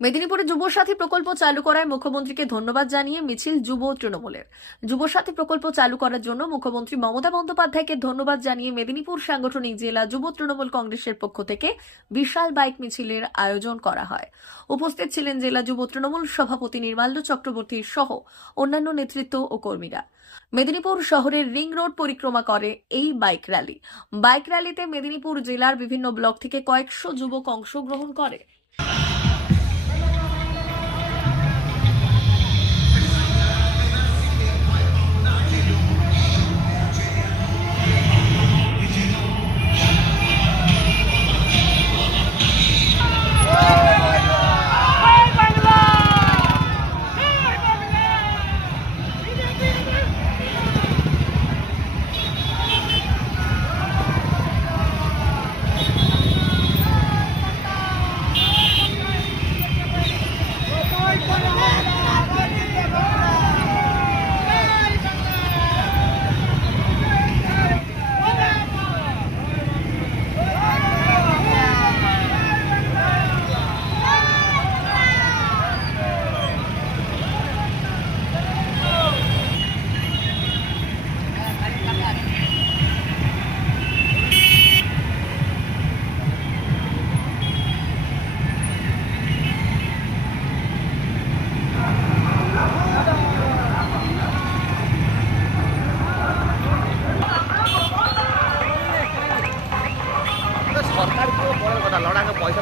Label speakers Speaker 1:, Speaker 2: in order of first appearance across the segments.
Speaker 1: মেদিনীপুরে যুবসাথী প্রকল্প চালু করায় মুখ্যমন্ত্রীকে ধন্যবাদ জানিয়ে মিছিল যুব তৃণমূলের। যুবসাথী প্রকল্প চালু করার জন্য মুখ্যমন্ত্রী মমতা বন্দ্যোপাধ্যায়কে ধন্যবাদ জানিয়ে মেদিনীপুর সাংগঠনিক জেলা যুব তৃণমূল কংগ্রেসের পক্ষ থেকে বিশাল বাইক মিছিলের আয়োজন করা হয়। উপস্থিত ছিলেন জেলা যুব তৃণমূল সভাপতি নির্মাল্য চক্রবর্তী সহ অন্যান্য নেতৃত্ব ও কর্মীরা। মেদিনীপুর শহরের রিং রোড পরিক্রমা করে এই বাইক র্যালি। বাইক র্যালিতে মেদিনীপুর জেলার বিভিন্ন ব্লক থেকে কয়েকশো যুবক অংশগ্রহণ করে।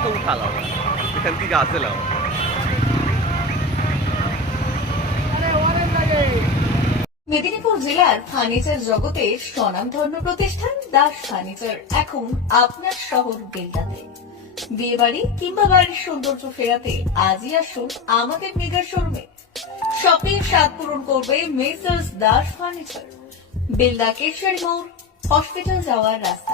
Speaker 2: তো এখান থেকে
Speaker 1: মেদিনীপুর জেলার ফার্নিচার জগতে স্বনামধন্য প্রতিষ্ঠান দাস ফার্নিচার এখন আপনার শহর বেলদাতে বিয়ে বাড়ি কিংবা বাড়ির সৌন্দর্য ফেরাতে আজই আসুন আমাদের মেগা শোরুমে। শপিং স্বাদ পূরণ করবে মেসার্স দাস ফার্নিচার। বেলদা কেশারি মোড়, হসপিটাল যাওয়ার রাস্তায়